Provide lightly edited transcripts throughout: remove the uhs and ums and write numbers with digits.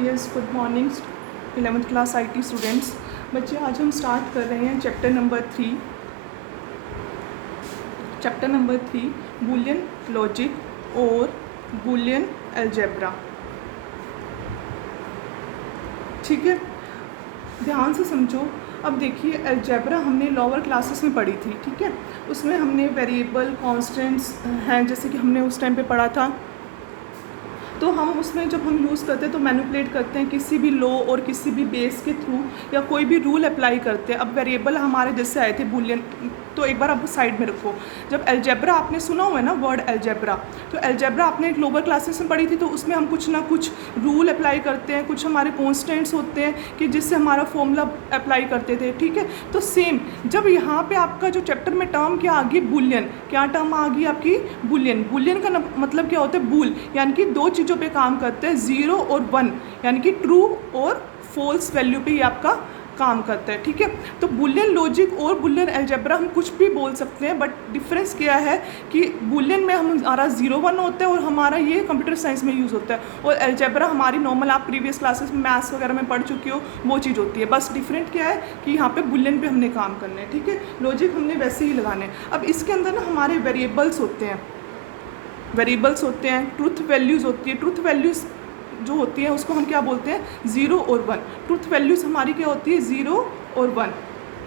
Yes, good morning 11th class IT students. बच्चे, आज हम स्टार्ट कर रहे हैं चैप्टर नंबर 3 बूलियन लॉजिक और बूलियन अलजेब्रा। ठीक है, ध्यान से समझो। अब देखिए, अलजेब्रा हमने लोअर क्लासेस में पढ़ी थी, ठीक है। उसमें हमने वेरिएबल कॉन्स्टेंट्स हैं, जैसे कि हमने उस टाइम पे पढ़ा था। तो हम उसमें जब हम यूज़ करते हैं तो मैनिपुलेट करते हैं किसी भी लॉ और किसी भी बेस के थ्रू, या कोई भी रूल अप्लाई करते हैं। अब वेरिएबल हमारे जैसे आए थे बूलियन, तो एक बार आप साइड में रखो। जब अलजेब्रा आपने सुना हुआ है ना वर्ड अलजेब्रा, तो अलजेब्रा आपने एक लोअर क्लासेस में पढ़ी थी, तो उसमें हम कुछ ना कुछ रूल अप्लाई करते हैं, कुछ हमारे कॉन्स्टेंट्स होते हैं कि जिससे हमारा फॉर्मूला अप्लाई करते थे, ठीक है। तो सेम जब यहाँ पे आपका जो चैप्टर में टर्म क्या आ गई, बूलियन, क्या टर्म आ गई आपकी, बूलियन। बूलियन का मतलब क्या होता है, बूल, यानी कि दो चीज़ों पे काम करते हैं, 0 और 1, यानी कि ट्रू और फॉल्स वैल्यू पे ये आपका काम करता है, ठीक है। तो बूलियन लॉजिक और बूलियन अलजेब्रा हम कुछ भी बोल सकते हैं, बट डिफरेंस क्या है कि बूलियन में हमारा 0-1 होता है और हमारा ये कंप्यूटर साइंस में यूज़ होता है, और अलजेब्रा हमारी नॉर्मल आप प्रीवियस क्लासेस में मैथ्स वगैरह में पढ़ चुकी हो, वो चीज़ होती है। बस डिफरेंट क्या है कि यहाँ पे बूलियन पे हमने काम करना है, ठीक है। लॉजिक हमने वैसे ही लगाने हैं। अब इसके अंदर ना हमारे वेरिएबल्स होते हैं, ट्रुथ वैल्यूज़ होती है। ट्रुथ वैल्यूज़ जो होती है उसको हम क्या बोलते हैं, 0 और 1। ट्रुथ वैल्यूज़ हमारी क्या होती है, 0 और 1,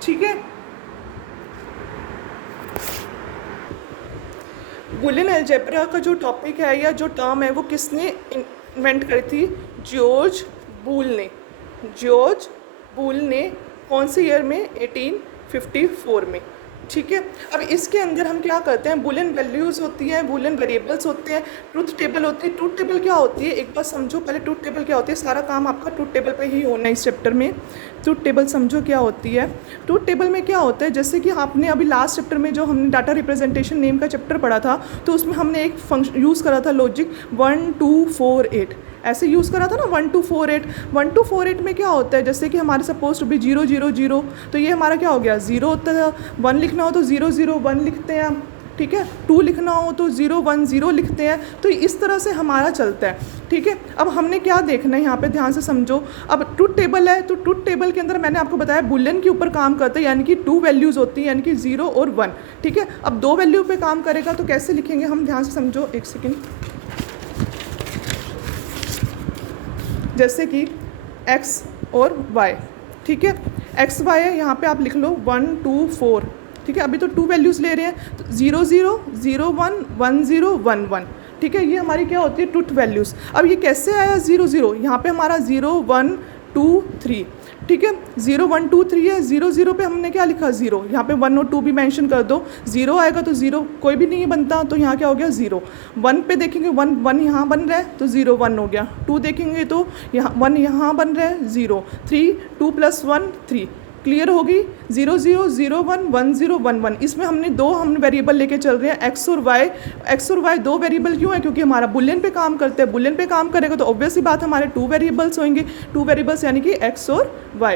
ठीक है। बूलियन अलजेब्रा का जो टॉपिक है या जो टर्म है वो किसने इन्वेंट करी थी, जॉर्ज बूल ने कौन से ईयर में, 1854 में, ठीक है। अब इसके अंदर हम क्या करते हैं, बूलियन वैल्यूज़ होती हैं, बूलियन वेरिएबल्स होते हैं, ट्रुथ टेबल होती है। ट्रुथ टेबल क्या होती है, एक बार समझो पहले ट्रुथ टेबल क्या होती है। सारा काम आपका ट्रुथ टेबल पे ही होना है इस चैप्टर में। ट्रुथ टेबल समझो क्या होती है। ट्रुथ टेबल में क्या होता है, जैसे कि आपने अभी लास्ट चैप्टर में जो हमने डाटा रिप्रेजेंटेशन नेम का चैप्टर पढ़ा था, तो उसमें हमने एक फंक्शन यूज़ करा था, लॉजिक 1 2 4 8, ऐसे यूज़ करा था ना, 1 2 4 8। 1 2 4 8 में क्या होता है, जैसे कि हमारे सपोज टू भी 0 0 0, तो ये हमारा क्या हो गया, 0 होता है। 1 लिखना हो तो 0 0 1 लिखते हैं हम, ठीक है। 2 लिखना हो तो 0 1 0 लिखते हैं। तो इस तरह से हमारा चलता है, ठीक है। अब हमने क्या देखना है यहाँ पे, ध्यान से समझो। अब ट्रुथ टेबल है, तो ट्रुथ टेबल के अंदर मैंने आपको बताया बूलियन के ऊपर काम करता है, यानी कि 2 वैल्यूज़ होती हैं, यानी कि 0 और 1, ठीक है। अब 2 वैल्यू पे काम करेगा तो कैसे लिखेंगे हम, ध्यान से समझो, एक सेकेंड। जैसे कि x और y, ठीक है। x y है, यहाँ पे आप लिख लो 1 2 4, ठीक है। अभी तो 2 वैल्यूज़ ले रहे हैं, तो 0 0 0 1 1 0 1 1, ठीक है। ये हमारी क्या होती है, ट्रुथ वैल्यूज़। अब ये कैसे आया 0 0, यहाँ पे हमारा 0 1 2 3, ठीक है। 0 1 2 3 है, 0 0 पे हमने क्या लिखा, 0। यहाँ पे 1 और 2 भी मेंशन कर दो। 0 आएगा तो 0 कोई भी नहीं बनता, तो यहाँ क्या हो गया, 0। 1 पे देखेंगे 1 1 यहाँ बन रहा है, तो 0 1 हो गया। 2 देखेंगे तो यहाँ 1 यहाँ बन रहा है, 0। 3 2 + 1 3, क्लियर होगी। 0 0 0 1 1 0 1 1, इसमें हमने दो वेरिएबल लेके चल रहे हैं, x और y। x और y दो वेरिएबल क्यों है, क्योंकि हमारा बुलियन पे काम करते हैं। बुलियन पे काम करेगा तो ऑब्वियस ही बात हमारे 2 वेरिएबल्स होंगे। 2 वेरिएबल्स यानी कि x और y,